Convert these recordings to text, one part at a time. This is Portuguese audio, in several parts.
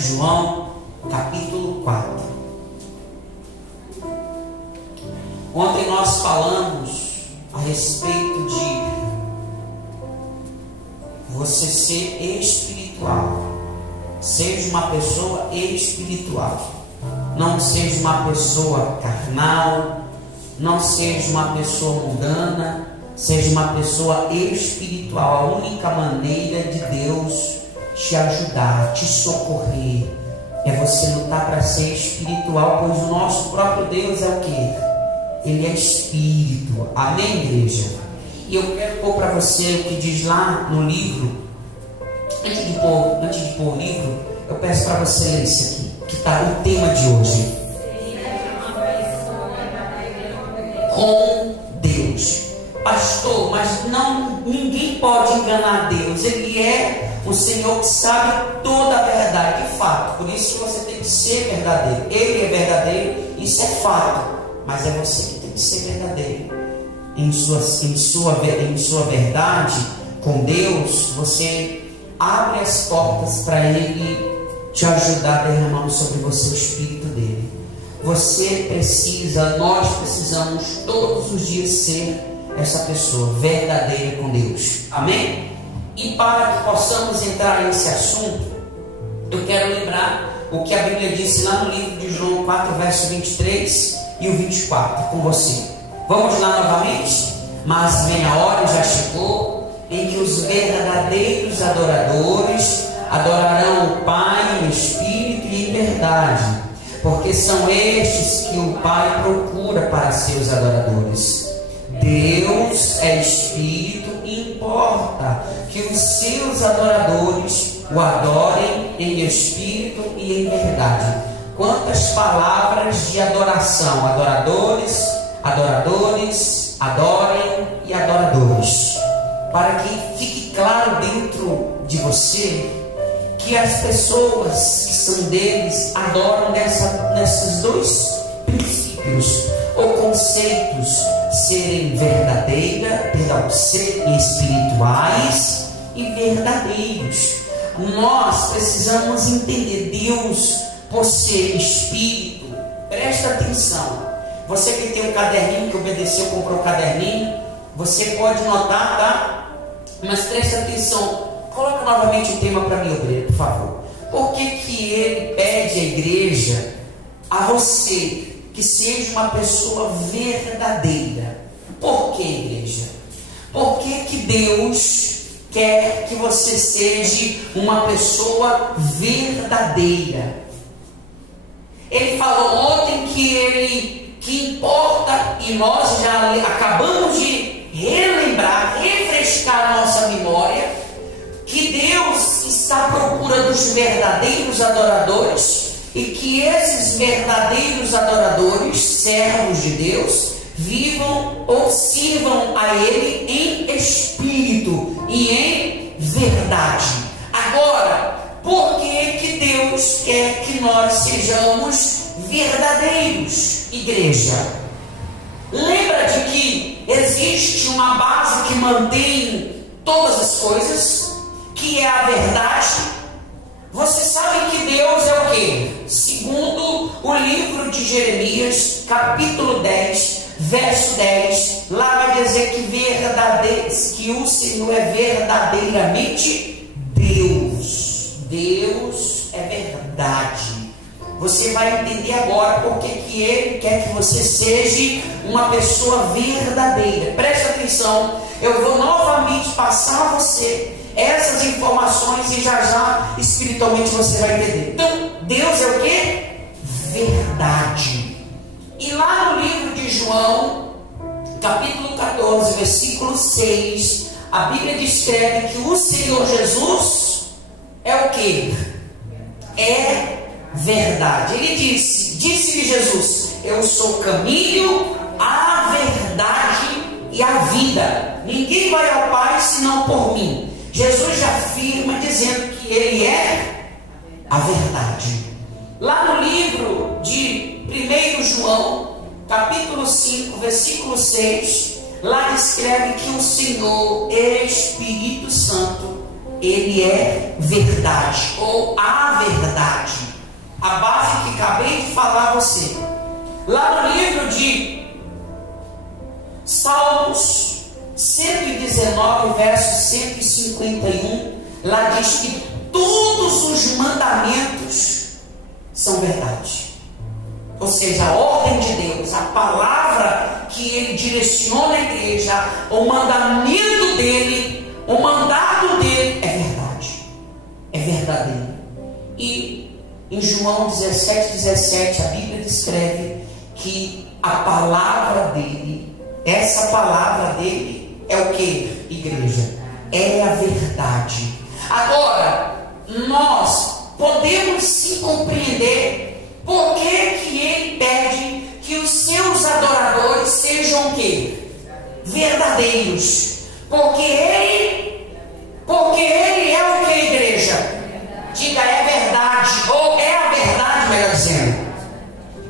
João capítulo 4. Ontem nós falamos a respeito de você ser espiritual. Seja uma pessoa espiritual. Não seja uma pessoa carnal. Não seja uma pessoa mundana. Seja uma pessoa espiritual. A única maneira de Deus te ajudar, te socorrer, é você lutar para ser espiritual, pois o nosso próprio Deus é o quê? Ele é espírito. Amém, igreja? E eu quero pôr para você o que diz lá no livro. Antes de pôr o livro, eu peço para você ler isso aqui, que está o tema de hoje. Com Deus. Pastor, mas ninguém pode enganar Deus. Ele é o Senhor que sabe toda a verdade, de fato. Por isso que você tem que ser verdadeiro. Ele é verdadeiro, isso é fato. Mas é você que tem que ser verdadeiro. Em sua verdade com Deus, você abre as portas para Ele te ajudar, derramando sobre você o Espírito dele. Nós precisamos todos os dias ser essa pessoa verdadeira com Deus. Amém? E para que possamos entrar nesse assunto, eu quero lembrar o que a Bíblia disse lá no livro de João 4, verso 23 e o 24 com você. Vamos lá novamente? Mas vem a hora, já chegou, em que os verdadeiros adoradores adorarão o Pai em espírito e em verdade, porque são estes que o Pai procura para seus adoradores. Deus é espírito e importa que os seus adoradores o adorem em espírito e em verdade. Quantas palavras de adoração! Adoradores, adorem e adoradores. Para que fique claro dentro de você que as pessoas que são deles adoram nesses dois princípios ou conceitos: serem serem espirituais e verdadeiros. Nós precisamos entender Deus por ser espírito. Presta atenção. Você que tem um caderninho, que obedeceu, comprou um caderninho, você pode notar, tá? Mas presta atenção. Coloca novamente o tema para mim, obreiro, por favor. Por que ele pede à igreja, a você, que seja uma pessoa verdadeira? Por que, igreja? Por que Deus quer que você seja uma pessoa verdadeira? Ele falou ontem que importa, e nós já acabamos de relembrar, refrescar a nossa memória, que Deus está à procura dos verdadeiros adoradores, e que esses verdadeiros adoradores, servos de Deus, vivam ou sirvam a Ele em espírito e em verdade. Agora, por que Deus quer que nós sejamos verdadeiros, igreja? Lembra de que existe uma base que mantém todas as coisas, que é a verdade. Você sabe que Deus é o quê? Segundo o livro de Jeremias, capítulo 10, verso 10, lá vai dizer que o Senhor é verdadeiramente Deus. Deus é verdade. Você vai entender agora porque que Ele quer que você seja uma pessoa verdadeira. Presta atenção, eu vou novamente passar a você essas informações e já espiritualmente você vai entender. Então, Deus é o que? Verdade. E lá no livro de João, capítulo 14, versículo 6, a Bíblia descreve que o Senhor Jesus é o que? É verdade. Ele disse-lhe Jesus: eu sou o caminho, a verdade e a vida. Ninguém vai ao Pai senão por mim. Jesus já afirma dizendo que Ele é a verdade. Lá no livro de 1 João, capítulo 5, versículo 6, lá descreve que o Senhor Espírito Santo, Ele é verdade, ou a verdade. A base que acabei de falar a você. Lá no livro de Salmos 119, verso 151, lá diz que todos os mandamentos são verdade. Ou seja, a ordem de Deus, a palavra que Ele direciona a igreja, o mandamento dEle, o mandado dEle é verdade, é verdadeiro. E em João 17:17 a Bíblia descreve que a palavra dEle, essa palavra dEle é o que, igreja? É a verdade. Agora, nós podemos sim compreender por que Ele pede que os seus adoradores sejam o quê? Verdadeiros. Porque Ele é o que, igreja? Diga, é verdade, ou é a verdade, melhor dizendo.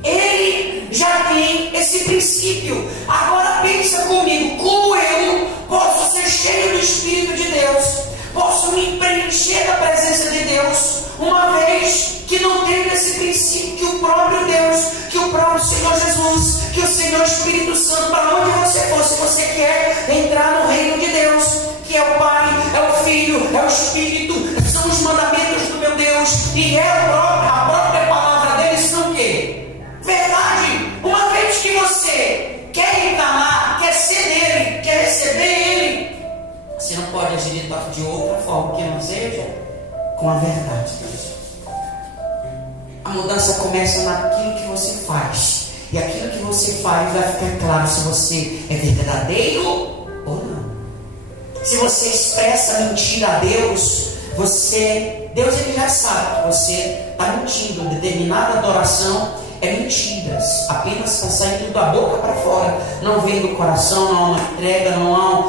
Ele já tem esse princípio. Agora pensa comigo, como eu posso ser cheio do Espírito de Deus, posso me preencher da presença de Deus, uma vez que não tenho esse princípio que o próprio Deus, que o próprio Senhor Jesus, que o Senhor Espírito Santo, para onde você for, se você quer entrar no reino de Deus, que é o Pai, é o Filho, é o Espírito, são os mandamentos do meu Deus, e é a própria palavra dele, são o quê? Verdade. Uma vez que você quer entrar lá, quer ser dele, quer receber ele, você não pode agir de outra forma que não seja com a verdade. A mudança começa naquilo que você faz, e aquilo que você faz vai ficar claro se você é verdadeiro ou não. Se você expressa mentira a Deus, Deus ele já sabe que você está mentindo. Determinada adoração é mentiras, apenas está saindo da boca para fora, não vem do coração, não há uma entrega, não há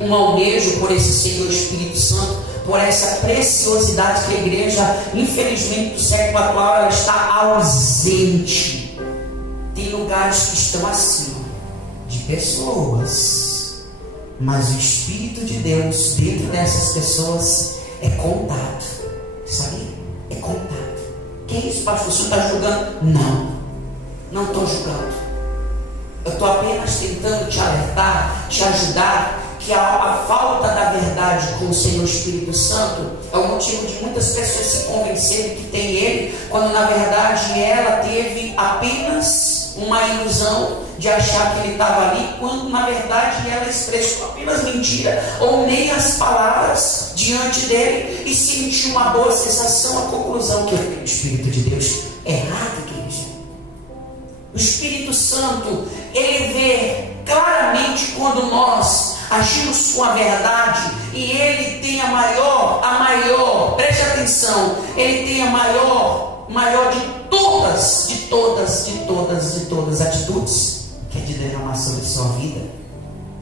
um almejo por esse Senhor Espírito Santo, por essa preciosidade que a igreja, infelizmente, do século atual, ela está ausente. Tem lugares que estão acima de pessoas, mas o Espírito de Deus dentro dessas pessoas é contado. Sabia? É contado. Que é isso, pastor? O senhor está julgando? Não estou julgando. Eu estou apenas tentando te alertar, te ajudar, que a falta da verdade com o Senhor Espírito Santo é o motivo de muitas pessoas se convencerem que tem Ele, quando na verdade ela teve apenas uma ilusão de achar que Ele estava ali, quando na verdade ela expressou apenas mentira ou meias palavras diante dele e sentiu uma boa sensação, a conclusão que o Espírito de Deus é errado, igreja. O Espírito Santo, ele vê claramente quando nós agimos com a verdade, e ele tem a maior, preste atenção, ele tem a maior de todas atitudes, que é de derramação de sua vida,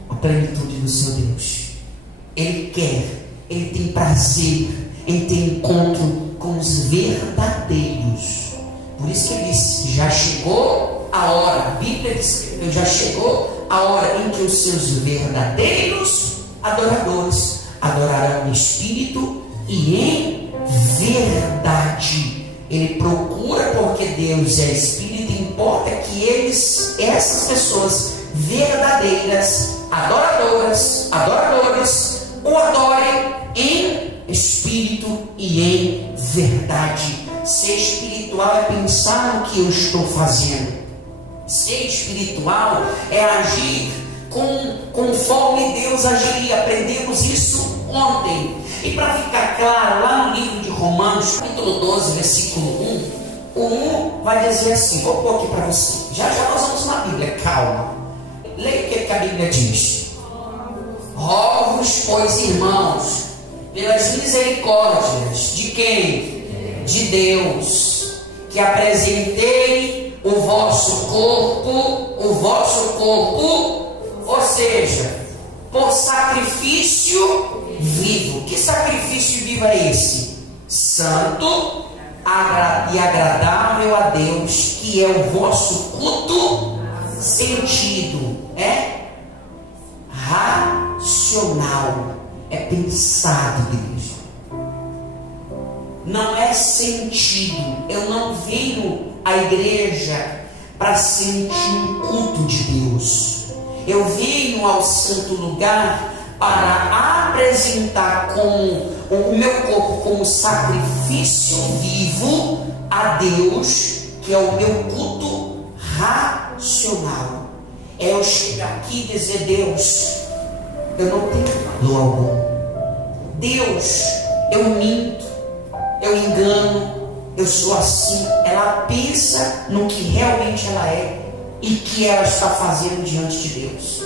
a plenitude do seu Deus. Ele tem prazer em ter encontro com os verdadeiros. Por isso que ele disse, já chegou a hora, a Bíblia descreveu, já chegou a hora em que os seus verdadeiros adoradores adorarão em espírito e em verdade. Ele procura, porque Deus é espírito, importa que essas pessoas verdadeiras, adoradores, o adorem em espírito e em verdade. Ser espiritual é pensar no que eu estou fazendo. Ser espiritual é agir conforme Deus agiria. Aprendemos isso ontem. E para ficar claro, lá no livro de Romanos, capítulo 12, versículo 1, o 1 vai dizer assim, vou pôr aqui para você. Já nós vamos na Bíblia, calma. Leia o que a Bíblia diz. Rogo-vos, pois, irmãos, pelas misericórdias de quem? De Deus, que apresentei o vosso corpo, ou seja, por sacrifício vivo. Que sacrifício vivo é esse? Santo e agradável a Deus, que é o vosso culto sentido, é racional, é pensado, igreja. não é sentido. Eu não venho à igreja para sentir um culto de Deus. Eu venho ao santo lugar para apresentar o meu corpo como sacrifício vivo a Deus, que é o meu culto racional. É eu chegar aqui e dizer: Deus, eu não tenho valor algum. Deus, eu minto, eu engano, eu sou assim. Ela pensa no que realmente ela é e que ela está fazendo diante de Deus.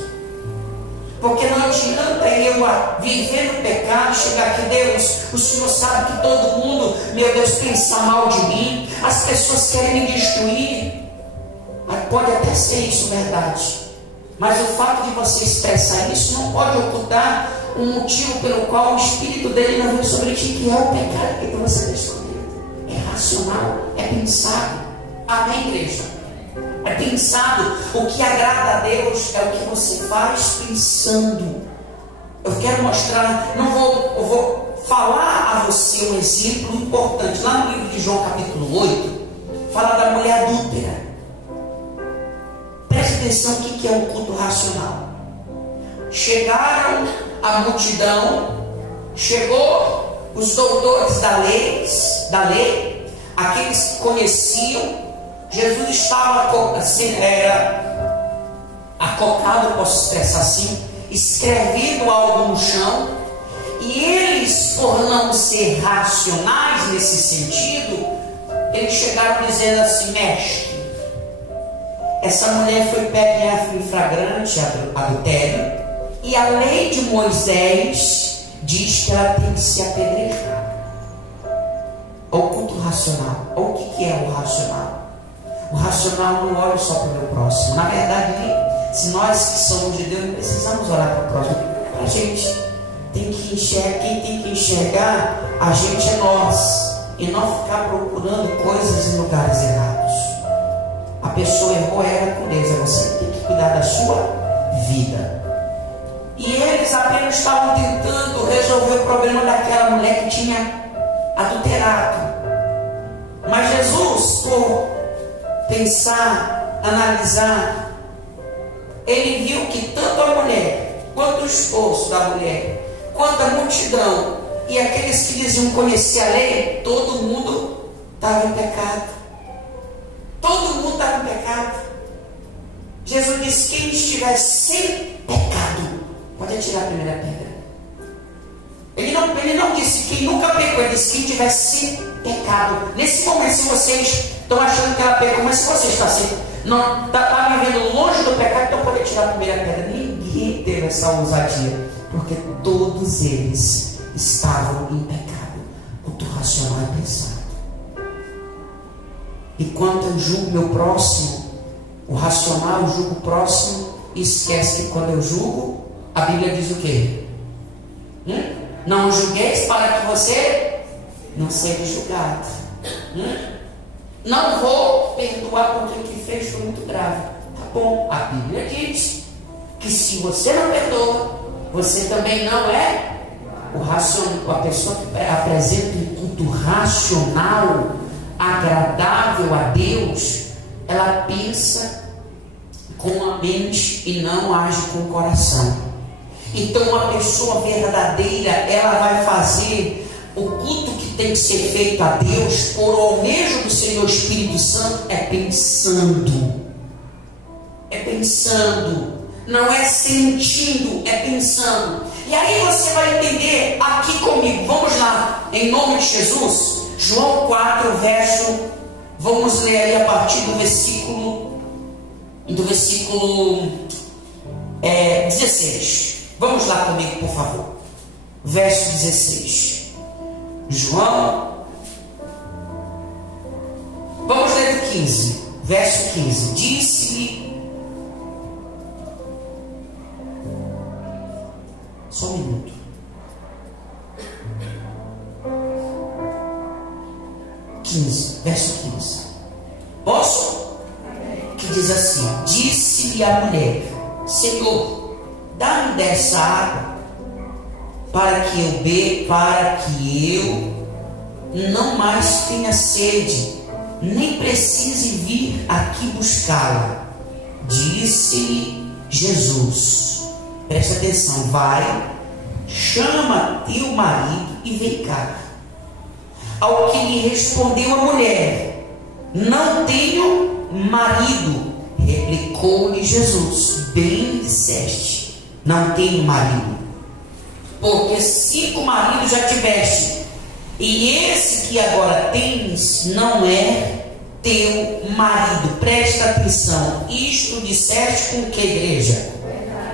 Porque não adianta eu viver no pecado, chegar aqui: Deus, o Senhor sabe que todo mundo, meu Deus, pensa mal de mim, as pessoas querem me destruir. Pode até ser isso verdade, mas o fato de você expressar isso não pode ocultar o motivo pelo qual o Espírito dele não veio sobre ti, que é o pecado que você está escondendo. É racional, é pensado. Amém, igreja? É pensado. O que agrada a Deus é o que você faz pensando. Eu quero mostrar, eu vou falar a você um exemplo importante. Lá no livro de João capítulo 8, fala da mulher adúltera. Preste atenção o que é um culto racional. Chegaram a multidão, chegou os doutores da lei, aqueles que conheciam. Jesus estava acocado, posso expressar assim, escrevendo algo no chão, e eles, por não ser racionais nesse sentido, eles chegaram dizendo assim: mestre, essa mulher foi pega em flagrante adultério, e a lei de Moisés diz que ela tem que ser apedrejada. Olha o culto racional. Olha o que é o racional. O racional não olha só para o meu próximo. Na verdade, se nós que somos de Deus precisamos olhar para o próximo. A gente tem que enxergar, quem tem que enxergar a gente é nós, e não ficar procurando coisas em lugares errados. A pessoa errou, era com Deus, é você que tem que cuidar da sua vida. E eles apenas estavam tentando resolver o problema daquela mulher que tinha adulterado. Mas Jesus, por pensar, analisar, ele viu que tanto a mulher, quanto o esposo da mulher, quanto a multidão e aqueles que diziam conhecer a lei, todo mundo estava em pecado. Todo mundo estava em pecado. Jesus disse: quem estiver sem pecado pode atirar a primeira pedra. Ele não disse quem nunca pecou, ele disse quem estiver sem pecado. Nesse momento, se vocês estão achando que ela pecou, mas se você está vivendo longe do pecado, então pode atirar a primeira pedra. Ninguém teve essa ousadia, porque todos eles estavam em pecado. O culto racional é pensado. E quando eu julgo meu próximo, o racional eu julgo o próximo, e esquece que quando eu julgo, a Bíblia diz o quê? Não julgueis para que você não seja julgado. Não vou perdoar porque o que fez foi muito grave. Tá bom, a Bíblia diz que se você não perdoa, você também não é o racional. A pessoa que apresenta um culto racional, agradável a Deus, ela pensa com a mente e não age com o coração. Então, uma pessoa verdadeira, ela vai fazer o culto que tem que ser feito a Deus por almejo do Senhor Espírito Santo, é pensando. É pensando. Não é sentindo, é pensando. E aí você vai entender aqui comigo. Vamos lá, em nome de Jesus. João 4, vamos ler aí a partir do versículo 16. Vamos lá comigo, por favor. Verso 16. João. Vamos ler do 15. Verso 15. Disse-lhe. Só um minuto. Verso 15. Posso? Que diz assim: disse-lhe a mulher: Senhor, dá-me dessa água para que eu não mais tenha sede, nem precise vir aqui buscá-la. Disse-lhe Jesus, presta atenção, vai, chama teu marido e vem cá. Ao que lhe respondeu a mulher, não tenho marido. Replicou-lhe Jesus, bem disseste, não tenho marido, porque 5 maridos já tiveste, e esse que agora tens não é teu marido. Presta atenção, isto disseste com que, igreja?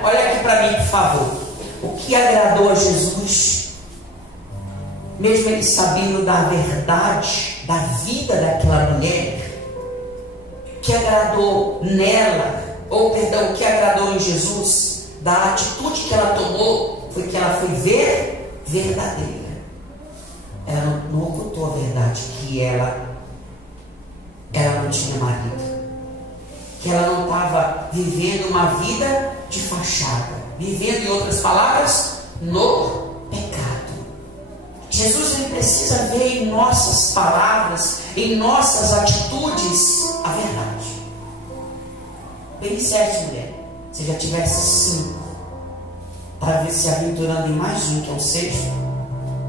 Olha aqui para mim, por favor. O que agradou a Jesus, mesmo ele sabendo da verdade da vida daquela mulher, que agradou nela, ou perdão, o que agradou em Jesus, da atitude que ela tomou, foi que ela foi verdadeira. Ela não ocultou a verdade, que ela não tinha marido, que ela não estava vivendo uma vida de fachada, vivendo, em outras palavras, no pecado. Jesus, ele precisa ver em nossas palavras, em nossas atitudes, a verdade. Bem certo, mulher, se já tivesse 5, para ver se aventurando em mais um, que é o 6º,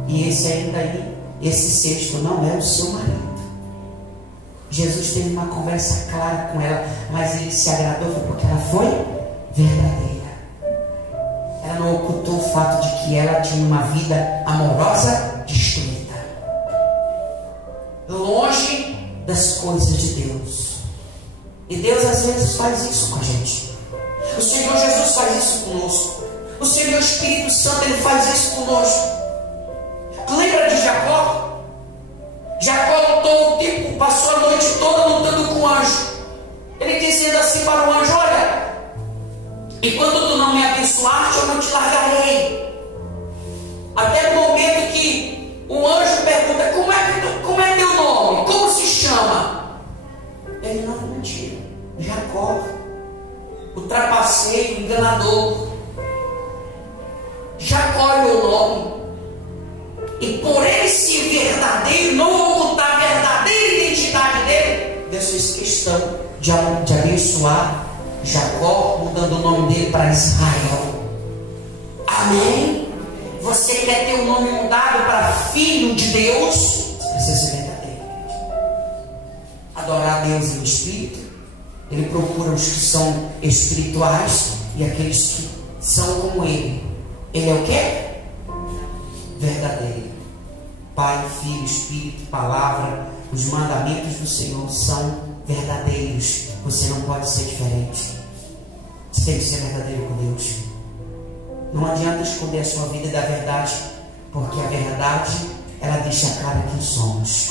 e esse ainda aí, esse 6º não é o seu marido. Jesus teve uma conversa clara com ela, mas ele se agradou porque ela foi verdadeira. Ela não ocultou o fato de que ela tinha uma vida amorosa destruída, longe das coisas de Deus. E Deus às vezes faz isso com a gente. O Senhor Jesus faz isso conosco. O Senhor Espírito Santo, ele faz isso conosco. Lembra de Jacó? Jacó lutou o tempo, passou a noite toda lutando com o anjo. Ele dizendo assim para o anjo: olha, enquanto tu não me abençoaste, eu não te largarei. Até o momento que o anjo pergunta: como é teu nome? Como se chama? Ele não mentiu. Jacó, o trapaceiro, o enganador. Jacó é o nome. E por ele ser verdadeiro, não ocultar a verdadeira identidade dele, Deus fez questão de abençoar Jacó, mudando o nome dele para Israel. Amém? Você quer ter o nome mudado para filho de Deus? Você precisa ser verdadeiro. Adorar a Deus em espírito. Ele procura os que são espirituais e aqueles que são como ele. Ele é o quê? Verdadeiro. Pai, Filho, Espírito, Palavra, os mandamentos do Senhor são verdadeiros. Você não pode ser diferente. Você tem que ser verdadeiro com Deus. Não adianta esconder a sua vida da verdade, porque a verdade, ela deixa clara quem somos.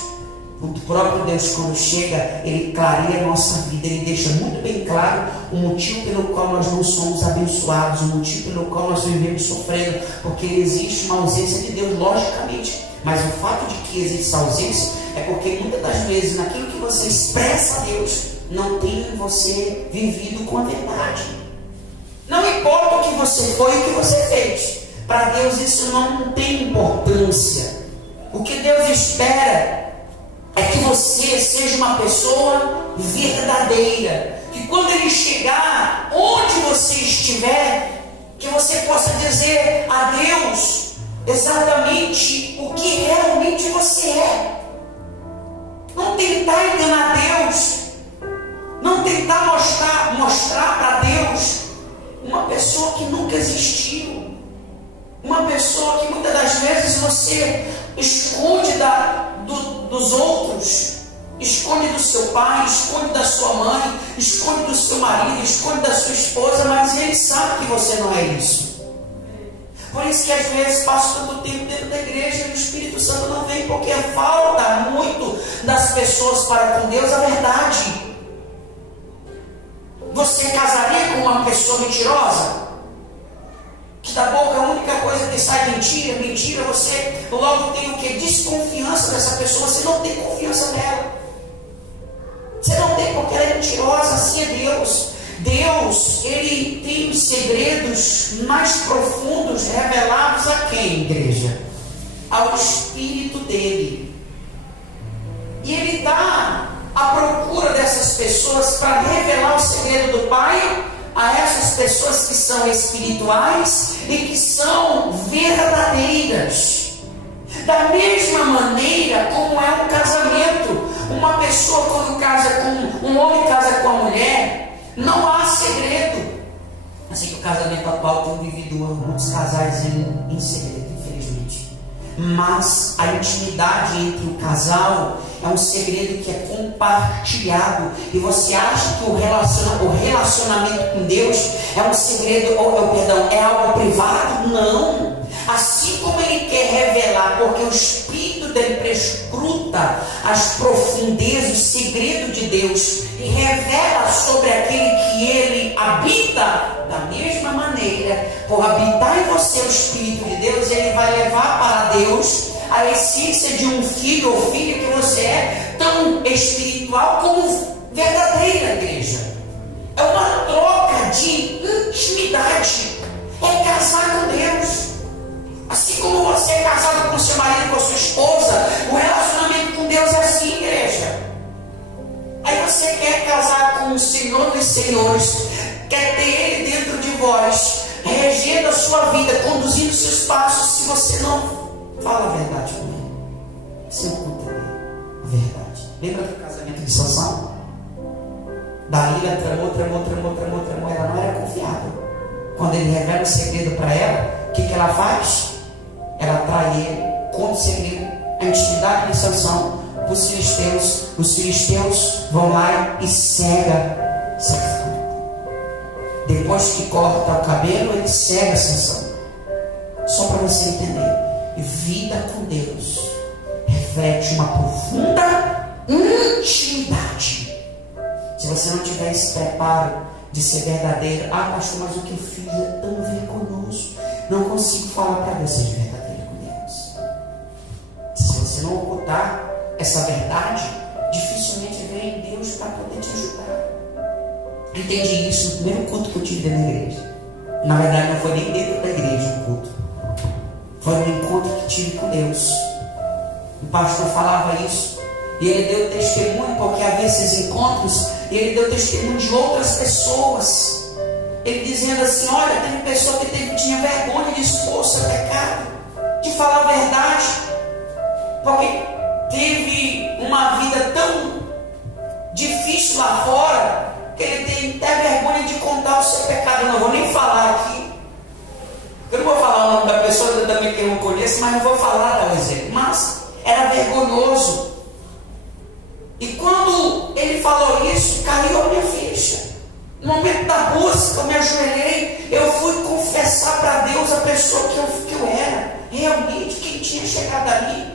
O próprio Deus, quando chega, ele clareia a nossa vida, ele deixa muito bem claro o motivo pelo qual nós não somos abençoados, o motivo pelo qual nós vivemos sofrendo, porque existe uma ausência de Deus, logicamente. Mas o fato de que existe essa ausência é porque muitas das vezes naquilo que você expressa a Deus, não tem você vivido com a verdade. Não importa o que você foi e o que você fez, para Deus isso não tem importância. O que Deus espera é que você seja uma pessoa verdadeira, que quando Ele chegar onde você estiver, que você possa dizer a Deus exatamente o que realmente você é. Não tentar enganar Deus, não tentar mostrar para Deus uma pessoa que nunca existiu, uma pessoa que muitas das vezes você esconde dos outros, esconde do seu pai, esconde da sua mãe, esconde do seu marido, esconde da sua esposa, mas ele sabe que você não é isso. Por isso que às vezes passo tanto tempo dentro da igreja e o Espírito Santo não vem, porque falta muito das pessoas para com Deus a verdade. Você casaria com uma pessoa mentirosa? Que da boca a única coisa que sai mentira, mentira, você logo tem o que? Desconfiança dessa pessoa, você não tem confiança nela. Você não tem, porque ela é mentirosa, assim é Deus. Deus, Ele tem os segredos mais profundos revelados a quem, igreja? Ao Espírito dEle. Ele está à procura dessas pessoas para revelar o segredo do Pai a essas pessoas que são espirituais e que são verdadeiras. Da mesma maneira como é um casamento, uma pessoa quando casa com um homem casa com a mulher, não há segredo. Assim que o casamento atual tem vivido muitos casais em segredo, infelizmente. Mas a intimidade entre o casal é um segredo que é compartilhado. E você acha que o relacionamento com Deus é um segredo, é algo privado? Não. Assim como Ele quer revelar, porque o Espírito dele prescruta as profundezas, o segredo de Deus, e revela sobre aquele que Ele habita, da mesma maneira, por habitar em você o Espírito de Deus, Ele vai levar para Deus a essência de um filho ou filha que você é, tão espiritual como verdadeira, igreja. É uma troca de intimidade, é casar com Deus. Assim como você é casado com seu marido, com a sua esposa, o relacionamento com Deus é assim, igreja. Aí você quer casar com o Senhor dos Senhores, quer ter Ele dentro de vós, regendo a sua vida, conduzindo seus passos. Se você não fala a verdade com Ele, você oculta a verdade. Lembra do casamento de Sansão? Dalila tramou, ela não era confiável. Quando ele revela o segredo para ela, o que ela faz? Ela trai ele, conta o segredo, a intimidade de Sansão para os filisteus. Os filisteus vão lá e cega Sansão. Depois que corta o cabelo, ele cega Sansão. Só para você entender, vida com Deus reflete uma profunda intimidade. Se você não tiver esse preparo de ser verdadeiro, pastor, mas o que eu fiz é tão vergonhoso, não consigo falar para Deus, seja verdadeiro com Deus. Se você não ocultar essa verdade, dificilmente vem Deus para poder te ajudar. Entendi isso no primeiro culto que eu tive dentro da igreja. Na verdade, não foi nem dentro da igreja o culto, foi um encontro que tive com Deus. O pastor falava isso, e ele deu testemunho, porque havia esses encontros, e ele deu testemunho de outras pessoas. Ele dizendo assim: olha, teve pessoa que tinha vergonha de expor seu pecado, de falar a verdade, porque teve uma vida tão difícil lá fora, que ele tem até vergonha de contar o seu pecado. Eu não vou nem falar aqui, eu não vou falar o nome da pessoa também que eu não conheço, mas não vou falar, dar um exemplo. Mas era vergonhoso. E quando ele falou isso, caiu a minha ficha. No momento da busca, eu me ajoelhei, eu fui confessar para Deus a pessoa que eu era, realmente quem tinha chegado ali.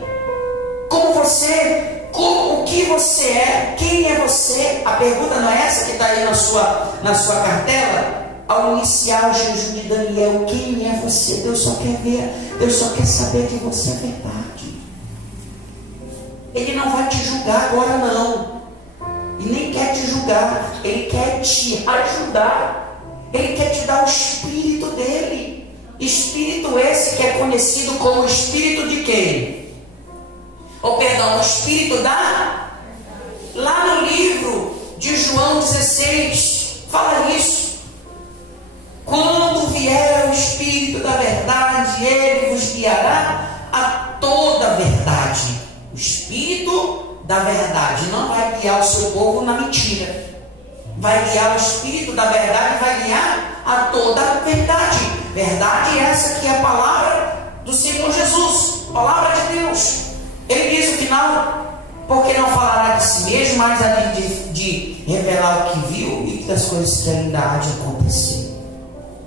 Como você, o que você é, quem é você? A pergunta não é essa que está aí na sua cartela? Ao iniciar o jejum de Daniel, quem é você? Deus só quer ver, Deus só quer saber que você é verdade. Ele não vai te julgar agora não, e nem quer te julgar, Ele quer te ajudar, Ele quer te dar o Espírito dele, Espírito esse que é conhecido como o Espírito de quem? O Espírito da... Lá no livro de João 16, fala isso. Quando vier o Espírito da verdade, Ele vos guiará a toda a verdade. O Espírito da verdade não vai guiar o seu povo na mentira. Vai guiar o Espírito da verdade, vai guiar a toda a verdade. Verdade essa que é a palavra do Senhor Jesus, palavra de Deus. Ele diz no final: porque não falará de si mesmo, mas de revelar o que viu e das coisas que ainda há de acontecer.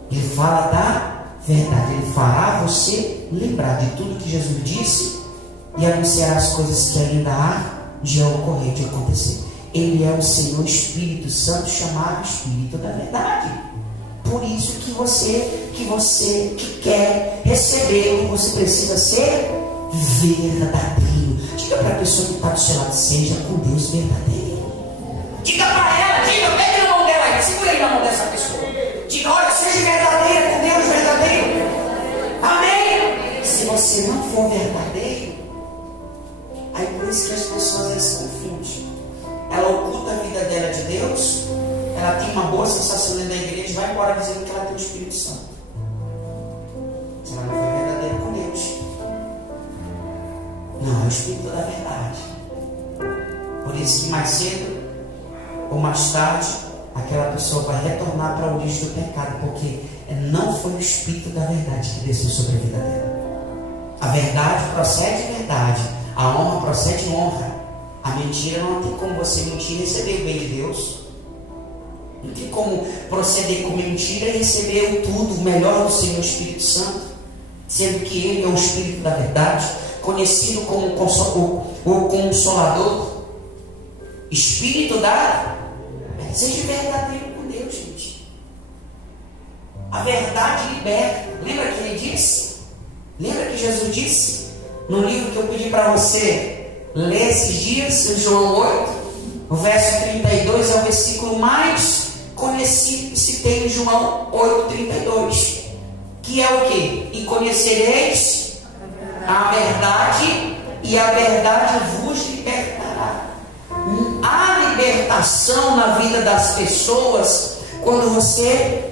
Ele fala da verdade, ele fará você lembrar de tudo que Jesus disse e anunciar as coisas que ainda há de ocorrer, de acontecer. Ele é o Senhor Espírito Santo, chamado Espírito da verdade. Por isso que você que quer recebê-lo, você precisa ser verdadeiro. Diga para a pessoa que está do seu lado: seja com Deus verdadeiro. Diga para ela, pega na mão dela aí, segura aí na mão dessa pessoa. Diga: olha, seja verdadeira com Deus verdadeiro. Amém? Se você não for verdadeiro, aí por isso que as pessoas se confundem. Ela oculta a vida dela de Deus, ela tem uma boa sensação dentro da igreja e vai embora dizendo que ela tem o Espírito Santo. Ela não foi verdadeira com Deus. Não, é o Espírito da verdade. Por isso que mais cedo ou mais tarde, aquela pessoa vai retornar para a origem do pecado, porque não foi o Espírito da verdade que desceu sobre a vida dela. A verdade procede de verdade, a honra procede de honra. A mentira não tem como você mentir e receber o bem de Deus. Não tem como proceder com mentira e receber o tudo, o melhor do Senhor Espírito Santo, sendo que Ele é o Espírito da verdade, conhecido como o Consolador, Espírito da... Seja verdadeiro com Deus, gente. A verdade liberta. Lembra que Ele disse? Lembra que Jesus disse? No livro que eu pedi para você ler esses dias, em João 8, o verso 32 é o versículo mais conhecido que se tem em João 8:32, que é o que? E conhecereis a verdade, e a verdade vos libertará. Há libertação na vida das pessoas quando você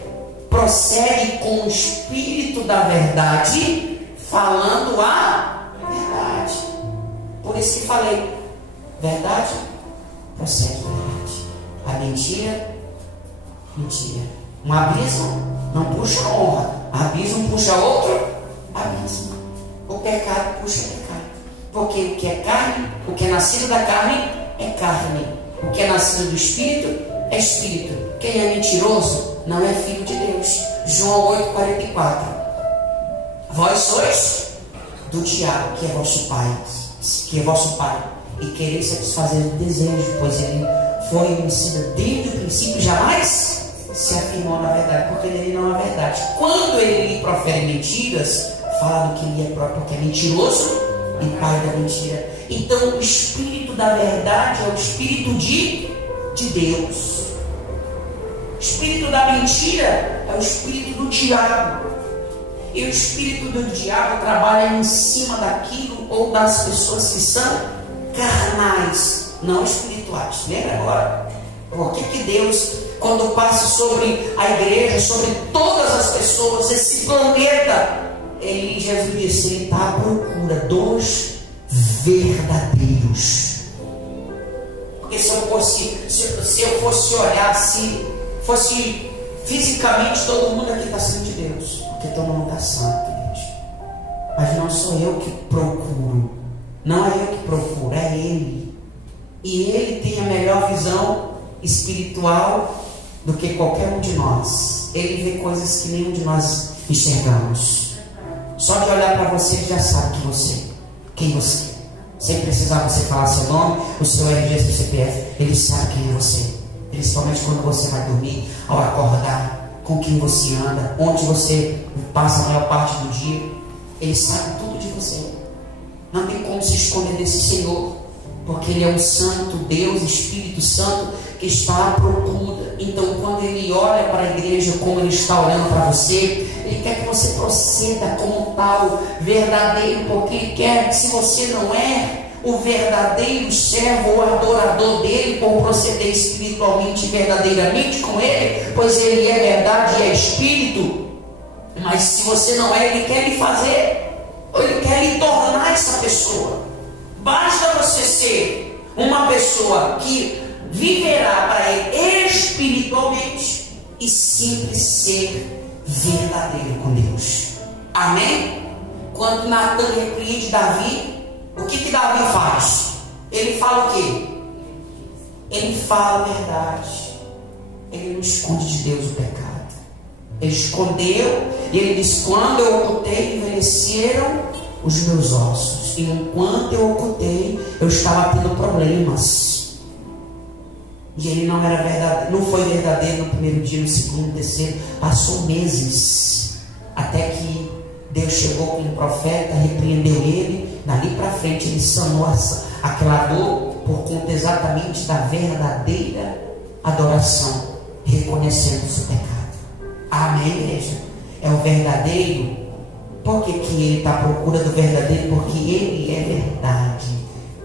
procede com o Espírito da verdade, falando a verdade. Por isso que falei, verdade procede da verdade. A mentira, mentira. Um abismo não puxa honra, abismo puxa outro abismo. O pecado puxa pecado. Porque o que é carne, o que é nascido da carne é carne. O que é nascido do Espírito é Espírito. Quem é mentiroso não é filho de Deus. João 8:44. Vós sois do diabo, que é vosso pai, e quereis satisfazer o desejo, pois ele foi homicida desde o princípio e jamais se afirmou na verdade, porque ele não é verdade. Quando ele lhe profere mentiras, fala do que ele é próprio, porque é mentiroso e pai da mentira. Então o Espírito da verdade é o Espírito de Deus. O Espírito da mentira é o Espírito do diabo. E o Espírito do diabo trabalha em cima daquilo ou das pessoas que são carnais, não espirituais. Lembra agora? Por que Deus, quando passa sobre a igreja, sobre todas as pessoas, esse planeta, Jesus disse, Ele está à procura dos verdadeiros. Porque se eu fosse olhar, se fosse fisicamente, todo mundo aqui está sendo de Deus, porque todo mundo está santo, gente. Mas não sou eu que procuro, não é eu que procuro, é Ele. E Ele tem a melhor visão espiritual do que qualquer um de nós. Ele vê coisas que nenhum de nós enxergamos. Só de olhar para você, ele já sabe quem você é. Sem precisar você falar seu nome, o seu RG, seu CPF, ele sabe quem é você. Principalmente quando você vai dormir, ao acordar, com quem você anda, onde você passa a maior parte do dia. Ele sabe tudo de você. Não tem como se esconder desse Senhor, porque Ele é um santo Deus, Espírito Santo, que está à procura. Então quando Ele olha para a igreja como Ele está olhando para você, Ele quer que você proceda como tal, verdadeiro, porque Ele quer que, se você não é o verdadeiro servo ou adorador dele, por proceder espiritualmente e verdadeiramente com Ele, pois Ele é verdade e é Espírito. Mas se você não é, Ele quer lhe fazer, ou Ele quer lhe tornar essa pessoa. Basta você ser uma pessoa que viverá para Ele espiritualmente e sempre ser verdadeiro com Deus. Amém? Quando Natan repreende Davi, o que Davi faz? Ele fala o quê? Ele fala a verdade. Ele não esconde de Deus o pecado. Ele escondeu e ele diz: quando eu ocultei, envelheceram os meus ossos. E enquanto eu ocultei, eu estava tendo problemas. E ele não era verdadeiro, não foi verdadeiro no primeiro dia, no segundo, no terceiro. Passou meses até que Deus chegou com um profeta, repreendeu ele. Dali para frente ele sanou aquela dor por conta exatamente da verdadeira adoração, reconhecendo o seu pecado. Amém, igreja? É o verdadeiro. Por que ele está à procura do verdadeiro? Porque Ele é verdade.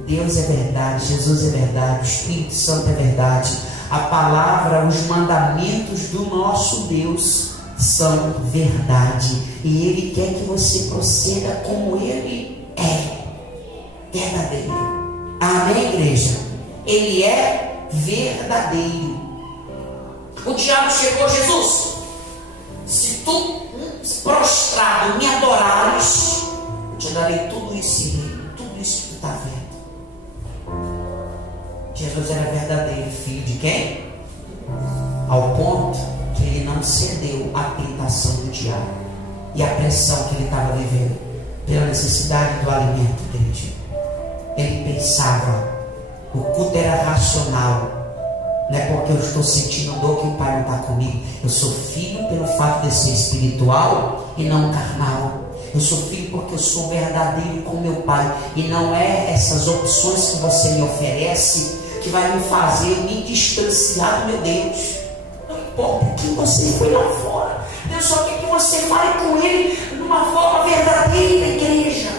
Deus é verdade, Jesus é verdade, o Espírito Santo é verdade. A palavra, os mandamentos do nosso Deus são verdade. E Ele quer que você proceda como Ele é verdadeiro. Amém, igreja? Ele é verdadeiro. O diabo chegou: Jesus, se tu prostrado me adorares, eu te darei tudo isso e reino, tudo isso que tu está vendo. Jesus era verdadeiro filho de quem? Ao ponto que ele não cedeu à tentação do diabo e à pressão que ele estava vivendo pela necessidade do alimento, igreja. Ele pensava, o culto era racional. Não é porque eu estou sentindo dor que o Pai não está comigo. Eu sou filho pelo fato de ser espiritual e não carnal. Eu sou filho porque eu sou verdadeiro com meu Pai. E não é essas opções que você me oferece que vai me fazer me distanciar do meu Deus. Não importa quem você foi lá fora, Deus só quer que você fale com Ele de uma forma verdadeira, igreja.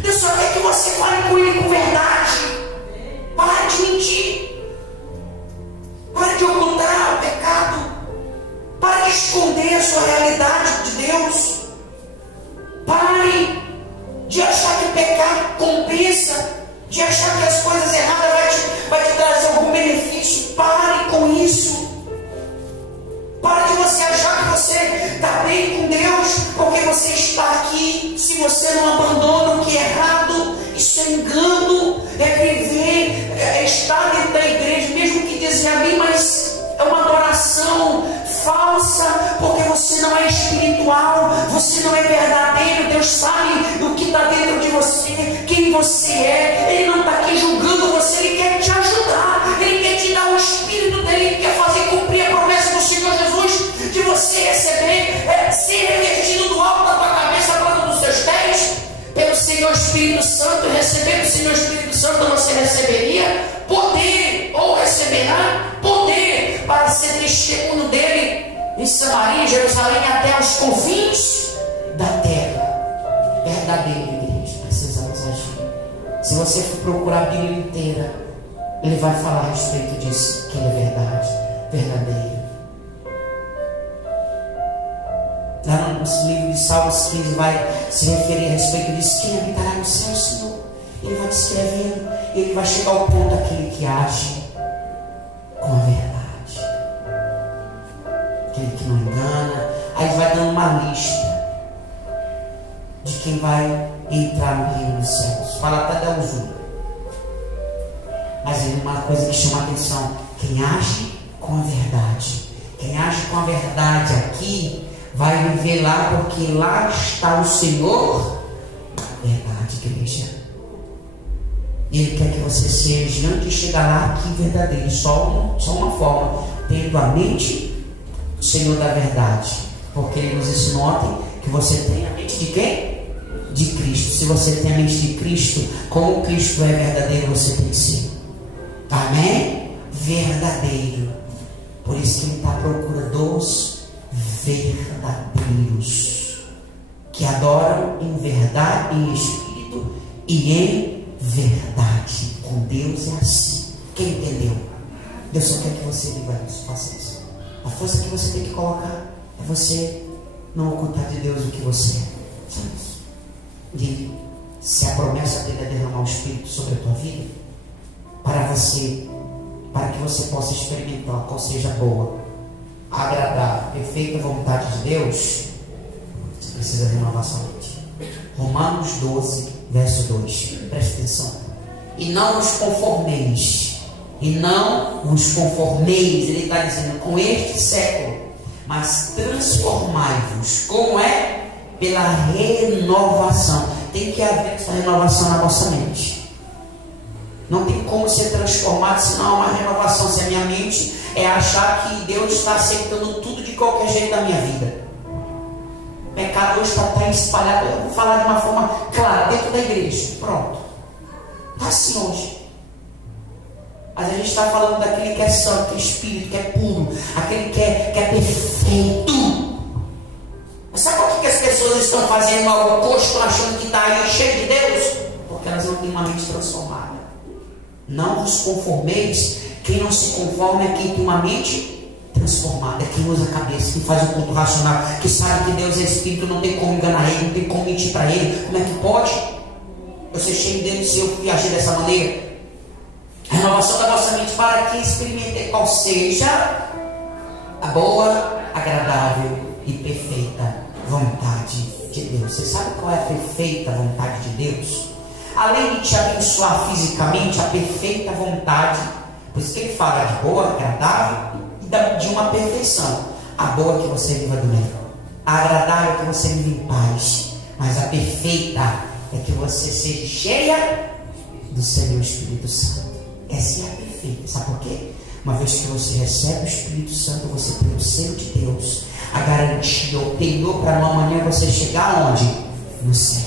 Deus só quer que você fale com Ele com verdade. Pare de mentir. Pare de ocultar o pecado. Pare de esconder a sua realidade de Deus. Pare de achar que pecar compensa, de achar que as coisas erradas vai te trazer algum benefício. Pare com isso. Pare de você achar que você está bem com Deus porque você está aqui. Se você não abandona o que é errado, isso é engano, é viver, é estar dentro da igreja, mesmo que dizer amém, mas é uma adoração falsa, porque você não é espiritual, você não é verdadeiro. Deus sabe o que está dentro de você, quem você é. Ele não está aqui julgando você, Ele quer te ajudar, Ele quer te dar o Espírito dEle, Ele quer fazer cumprir a promessa do Senhor Jesus, de você receber, ser revertido do alto da tua cabeça à planta dos teus pés, pelo Senhor Espírito Santo. Recebendo o Senhor Espírito Santo, você receberia poder, ou receberá poder, para ser testemunho dEle em Samaria, Jerusalém, até aos confins da terra. Verdadeiro, igreja, precisamos agir. Se você for procurar a Bíblia inteira, ele vai falar a respeito disso, que ele é verdade, verdadeiro. Lá no livro de Salmos 15 vai se referir a respeito disso: quem habitará no céu, Senhor? Ele vai descrevendo, ele vai chegar ao ponto daquele que age com a verdade, aquele que não engana. Aí vai dando uma lista de quem vai entrar no reino dos céus. Fala até da usura, mas é uma coisa que chama a atenção: quem age com a verdade. Quem age com a verdade aqui vai viver lá, porque lá está o Senhor. Verdade, igreja. Ele quer que você seja, antes de chegar lá, aqui verdadeiro. Só uma forma: tendo a mente do Senhor da verdade. Porque Ele nos ensinou ontem que você tem a mente de quem? De Cristo. Se você tem a mente de Cristo, como Cristo é verdadeiro, você tem que ser. Amém? Verdadeiro. Por isso que Ele está à procura dos verdadeiros, que adoram em verdade, em espírito e em verdade. Com Deus é assim. Quem entendeu? Deus só quer que você viva isso. Faça isso. A força que você tem que colocar é você não ocultar de Deus o que você é. Só isso. E se a promessa dele é derramar o Espírito sobre a tua vida, para que você possa experimentar qual seja boa, agradável, perfeita vontade de Deus, você precisa renovar sua mente. Romanos 12, verso 2. Preste atenção. E não vos conformeis. E não vos conformeis. Ele está dizendo com este século, mas transformai-vos. Como é? Pela renovação. Tem que haver essa renovação na vossa mente. Não tem como ser transformado se não há uma renovação. Se a minha mente é achar que Deus está aceitando tudo de qualquer jeito da minha vida. O pecado hoje está espalhado. Eu vou falar de uma forma clara, dentro da igreja. Pronto. Está assim hoje. Mas a gente está falando daquele que é santo, que é espírito, que é puro, aquele que é perfeito. Mas sabe por que as pessoas estão fazendo algo oposto, achando que está aí cheio de Deus? Porque elas não têm uma mente transformada. Não vos conformeis. Quem não se conforma é quem tem uma mente transformada, é quem usa a cabeça, quem faz o culto racional, que sabe que Deus é Espírito, não tem como enganar Ele, não tem como mentir para Ele. Como é que pode você cheio dele se eu agir dessa maneira? A renovação da vossa mente para que experimente qual seja a boa, agradável e perfeita vontade de Deus. Você sabe qual é a perfeita vontade de Deus? Além de te abençoar fisicamente, a perfeita vontade, por isso que ele fala de boa, agradável e de uma perfeição. A boa é que você viva do bem, a agradável é que você viva em paz, mas a perfeita é que você seja cheia do Senhor Espírito Santo. Essa é a perfeita. Sabe por quê? Uma vez que você recebe o Espírito Santo, você tem o selo de Deus, a garantia, o penhor para uma manhã você chegar aonde? No céu.